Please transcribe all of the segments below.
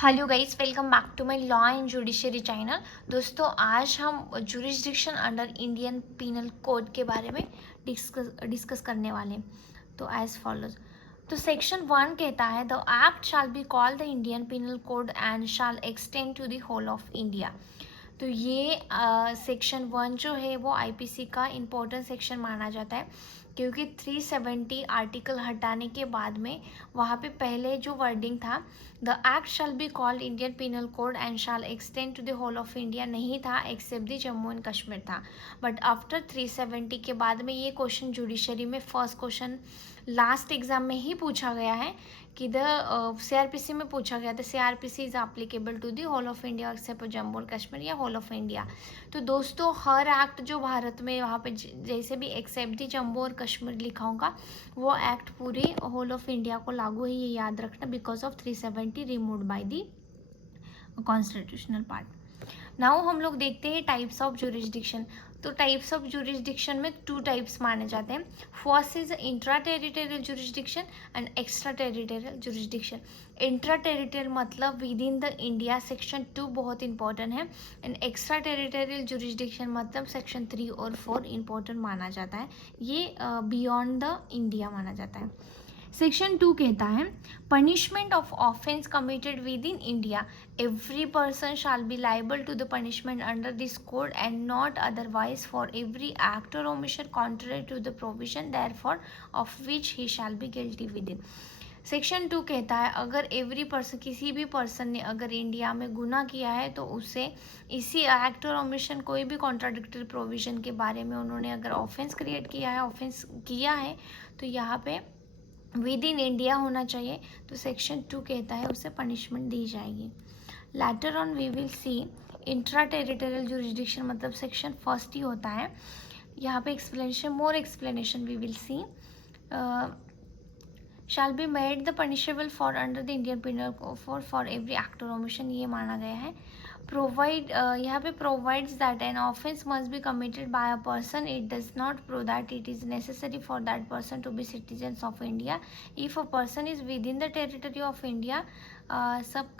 Hello guys, welcome back to my law and judiciary channel. दोस्तों, आज हम jurisdiction under Indian Penal Code के बारे में डिस्कस करने वाले हैं। तो एज फॉलोज। तो सेक्शन 1 कहता है the act shall be called the Indian Penal Code and shall extend to the whole of India. तो ये सेक्शन 1 जो है वो आईपीसी का इम्पोर्टेंट सेक्शन माना जाता है, क्योंकि 370 आर्टिकल हटाने के बाद में वहाँ पे पहले जो वर्डिंग था the act shall be called Indian Penal Code and shall extend to the whole of India नहीं था, except the Jammu and Kashmir था। बट आफ्टर 370 के बाद में ये क्वेश्चन जुडिशरी में फर्स्ट क्वेश्चन लास्ट एग्जाम में ही पूछा गया है कि द सीआरपीसी में पूछा गया था CrPC is applicable to the whole of India except Jammu और कश्मीर या होल ऑफ इंडिया। तो दोस्तों, हर एक्ट जो भारत में वहाँ पे जैसे भी एक्सेप्ट दी जम्मू और कश्मीर लिखा होगा वो एक्ट पूरे होल ऑफ इंडिया को लागू है, ये याद रखना, because of 370 removed by the constitutional part. Now हम लोग देखते हैं टाइप्स ऑफ जुरिस्डिक्शन। तो टाइप्स ऑफ जुरिस्डिक्शन में 2 टाइप्स माने जाते हैं। First is intra territorial jurisdiction and extra territorial jurisdiction. Intra territorial मतलब within the India, section 2 बहुत इंपॉर्टेंट है। एंड एक्स्ट्रा टेरिटोरियल जुरिस्डिक्शन मतलब सेक्शन 3 और 4 इंपॉर्टेंट माना जाता है, ये बियॉन्ड द इंडिया माना जाता है। सेक्शन 2 कहता है punishment of offence committed within India, every person shall be liable to the punishment under this code and not otherwise for every act और omission contrary to the provision thereof of which he shall be guilty within. Section 2 कहता है अगर every person, किसी भी person ने अगर India में गुनाह किया है तो उसे इसी एक्ट और ओमिशन कोई भी कॉन्ट्राडिक्टरी प्रोविजन के बारे में उन्होंने अगर ऑफेंस क्रिएट किया है, ऑफेंस किया है, तो यहाँ पे विद इन इंडिया होना चाहिए। तो सेक्शन 2 कहता है उसे पनिशमेंट दी जाएगी। Later on we will see intra territorial jurisdiction मतलब सेक्शन 1 ही होता है। यहाँ पे explanation, more explanation we will see shall be made the punishable for under the Indian Penal for every act और ओमिशन, ये माना गया है। प्रोवाइड, यहाँ पे provides that an offence must be committed by a person, it does not prove that it is necessary for that person to be citizens of India. If a person is within the territory of India सब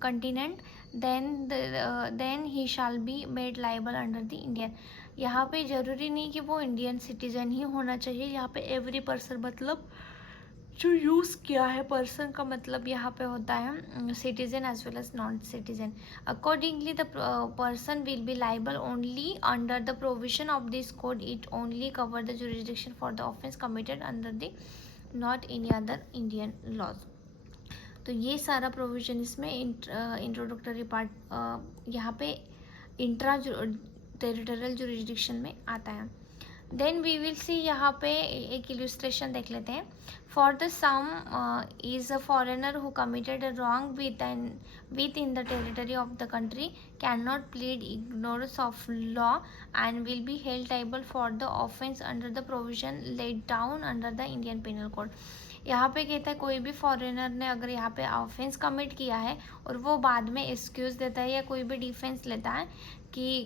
continent then he shall be made liable under the Indian। यहाँ पे ज़रूरी नहीं कि वो Indian citizen ही होना चाहिए, यहाँ पे एवरी पर्सन मतलब जो यूज़ किया है पर्सन का मतलब यहाँ पे होता है citizen as well as non citizen. Accordingly the person will be liable only under the provision of this code, it only cover the jurisdiction for the offence committed under the not any other Indian laws. तो ये सारा provision इसमें introductory part यहाँ पे intra territorial jurisdiction में आता है। Then we will सी, यहाँ पे एक इल्यूस्ट्रेशन देख लेते हैं। For the some is a foreigner who committed a wrong with in the territory of the country can not plead ignorance of law and will be held liable for the offence under the provision laid down under the Indian penal code. यहाँ पे कहता है कोई भी foreigner ने अगर यहाँ पे ऑफेंस कमिट किया है और वो बाद में एक्सक्यूज़ देता है या कोई भी डिफेंस लेता है कि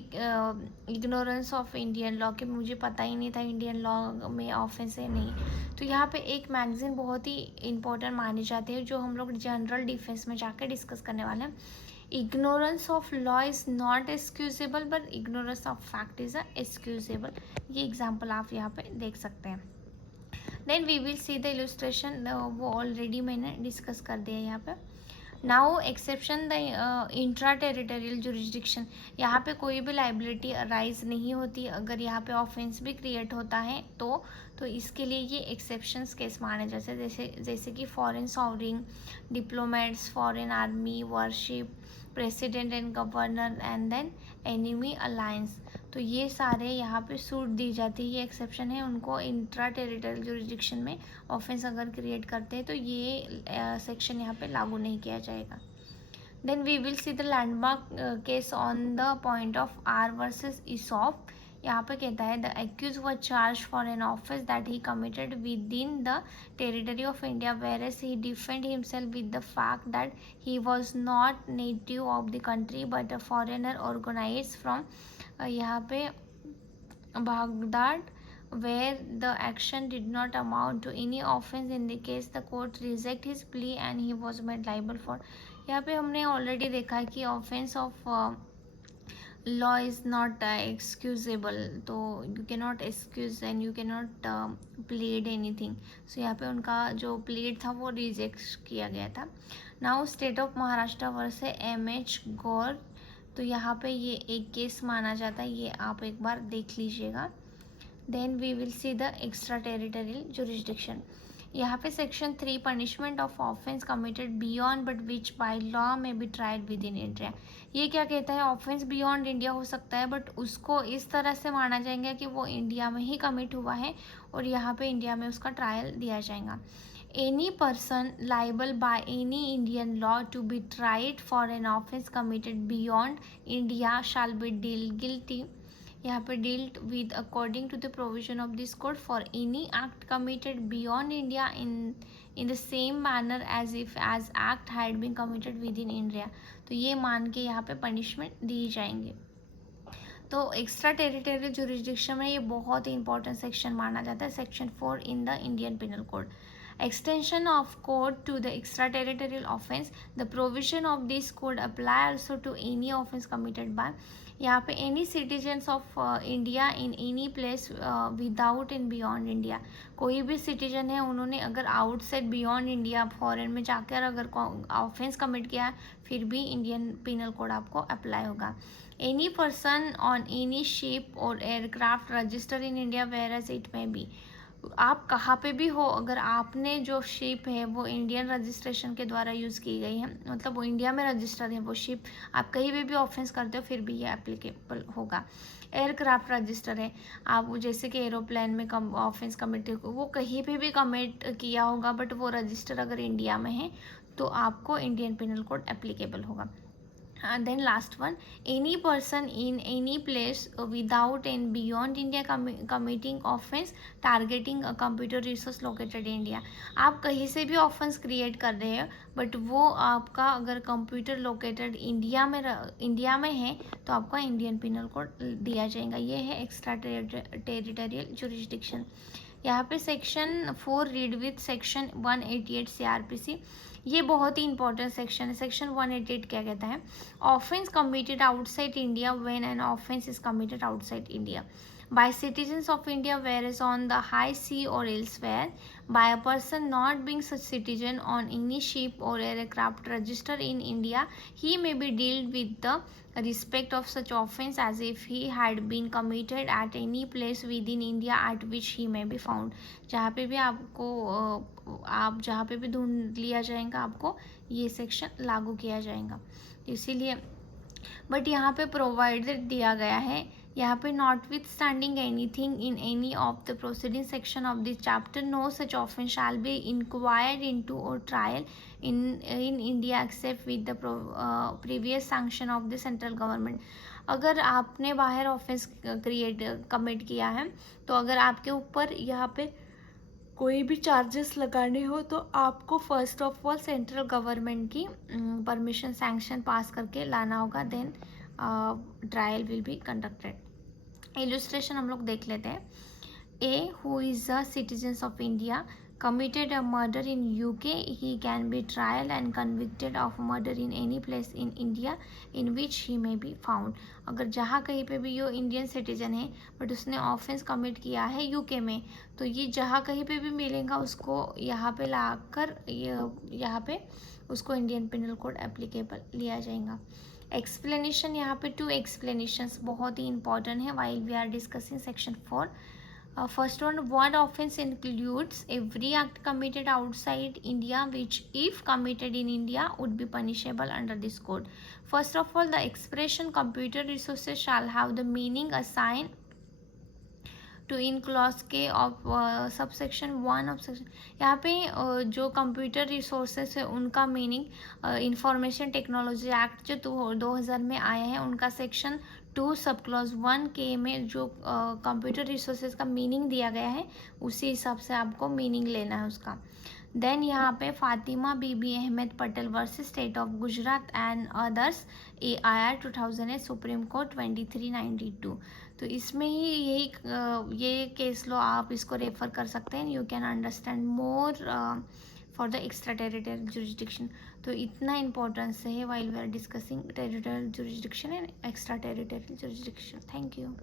इग्नोरेंस ऑफ इंडियन लॉ, कि मुझे पता ही नहीं था इंडियन लॉ में ऑफेंस है नहीं, तो यहाँ पे एक मैगजीन बहुत ही इंपॉर्टेंट मानी जाती है जो हम लोग जनरल डिफेंस में जाकर डिस्कस करने वाले हैं। Ignorance of law is not excusable but ignorance of fact is excusable. ये एग्जाम्पल आप यहाँ पे देख सकते हैं। Then we will see the illustration, वो ऑलरेडी मैंने डिस्कस कर दिया यहाँ पे। Now exception the intra territorial jurisdiction, यहाँ पे कोई भी लाइबिलिटी अराइज नहीं होती अगर यहाँ पे ऑफेंस भी क्रिएट होता है तो इसके लिए ये एक्सेप्शंस केस माने जैसे कि foreign sovereign diplomats, foreign army, warship, president and governor and then enemy alliance. तो ये सारे यहाँ पे सूट दी जाती है, ये एक्सेप्शन है उनको इंट्रा टेरिटोरियल जुरिस्डिक्शन में ऑफेंस अगर क्रिएट करते हैं तो ये सेक्शन यहाँ पे लागू नहीं किया जाएगा। Then we will see the landmark case on the point of R versus Esop. यहाँ पे कहता है the accused were charge for an offence that he committed within the territory of India whereas he defend himself with the fact that he was not native of the country but a foreigner organize from यहाँ पे Baghdad where the action did not amount to any offense. In the case the court reject his plea and he was made liable for. यहाँ पे हमने already देखा है कि offence of law is not excusable, तो you cannot excuse and you cannot plead anything. so यहाँ पे उनका जो plead था वो reject किया गया था. now state of Maharashtra versus MH गौर, तो यहाँ पे ये एक केस माना जाता है, ये आप एक बार देख लीजिएगा. Then we will see the extra territorial jurisdiction. यहाँ पे section 3 punishment of offence committed beyond but which by law may be tried within India. ये क्या कहता है, ऑफेंस बियॉन्ड इंडिया हो सकता है बट उसको इस तरह से माना जाएगा कि वो इंडिया में ही कमिट हुआ है और यहाँ पे इंडिया में उसका ट्रायल दिया जाएगा. Any person liable by any Indian law to be tried for an offence committed beyond India shall be deal guilty. यहाँ पे dealt with according to the provision of this code for any act committed beyond India in the same manner as if as act had been committed within India. तो ये मान के यहाँ पे punishment दी जाएंगे. तो एक्स्ट्रा टेरिटोरियल जुरिस्डिक्शन में ये बहुत ही इंपॉर्टेंट सेक्शन माना जाता है, section 4 in the Indian penal code. Extension of code to the extraterritorial offense. The provision of this code apply also to any offense committed by. यहाँ पे any citizens of India in any place without and beyond India. कोई भी citizen है, उन्होंने अगर outside beyond India foreign में जाकर अगर offense commit किया फिर भी इंडियन पिनल कोड आपको अप्लाई होगा. Any person on any ship or aircraft registered in India whereas it may be. आप कहाँ पे भी हो, अगर आपने जो शिप है वो इंडियन रजिस्ट्रेशन के द्वारा यूज़ की गई है, मतलब वो इंडिया में रजिस्टर्ड है वो शिप, आप कहीं पे भी ऑफेंस करते हो फिर भी ये एप्लीकेबल होगा. एयरक्राफ्ट रजिस्टर है, आप जैसे कि एरोप्लेन में ऑफेंस कमिट वो कहीं पे भी कमिट किया होगा बट वो रजिस्टर अगर इंडिया में है तो आपको इंडियन पिनल कोड एप्लीकेबल होगा. And then last one, any person in any place without and beyond India committing offense targeting a computer resource located in India. आप कहीं से भी ऑफेंस क्रिएट कर रहे हो बट वो आपका अगर कंप्यूटर लोकेटेड इंडिया में है तो आपका इंडियन पिनल कोड दिया जाएगा. ये है एक्स्ट्रा टेरिटोरियल जुरिस्डिक्शन. यहाँ पे section 4 read with section 188 CRPC. ये बहुत ही इंपॉर्टेंट सेक्शन है. सेक्शन 188 क्या कहता है, offence committed outside India when an offence is committed outside India by citizens of India whereas on the high sea or elsewhere by a person not being such citizen on any ship or aircraft registered in India, he may be dealt with the respect of such offence as if he had been committed at any place within India at which he may be found. जहाँ पे भी आपको आप जहाँ पे भी ढूंढ लिया जाएगा आपको ये सेक्शन लागू किया जाएगा. इसीलिए बट यहाँ पे प्रोवाइडेड दिया गया है, यहाँ पे notwithstanding anything in any of the proceeding section of this chapter no such offence shall be inquired into or trial in India except with the previous sanction of the central government. अगर आपने बाहर offence commit किया है तो अगर आपके ऊपर यहाँ पे कोई भी चार्जेस लगाने हो तो आपको first of all central government की परमिशन सैंक्शन पास करके लाना होगा. Then trial will be conducted. Illustration हम लोग देख लेते हैं. A who is a citizen of India committed a murder in UK, he can be tried and convicted of murder in any place in India in which he may be found. अगर जहाँ कहीं पे भी ये Indian citizen है but उसने offence commit किया है यूके में तो ये जहाँ कहीं पे भी मिलेगा उसको यहाँ पे लाकर यहाँ पे उसको इंडियन पिनल कोड एप्लीकेबल लिया जाएगा. एक्सप्लेनेशन, यहाँ पे 2 एक्सप्लेनेशंस बहुत ही इंपॉर्टेंट है while we are discussing section 4. First one offense includes every act committed outside India which if committed in India would be punishable under this code. First of all, the expression computer resources shall have the meaning assigned to in clause K of subsection 1 of section. यहाँ पे जो computer resources है उनका meaning information technology act जो 2000 में आया है उनका सेक्शन 2 सब क्लॉज 1K में जो कंप्यूटर रिसोर्सेज का मीनिंग दिया गया है उसी हिसाब से आपको मीनिंग लेना है उसका. देन यहाँ पे Fatima Bibi Ahmed Patel versus state of Gujarat and others AIR 2008 supreme court 2392. तो इसमें ही ये केस लॉ आप इसको रेफर कर सकते हैं. You can understand more for the extra territorial jurisdiction. तो इतना इम्पोर्टेंस है while we are discussing territorial jurisdiction and extra territorial jurisdiction. Thank you.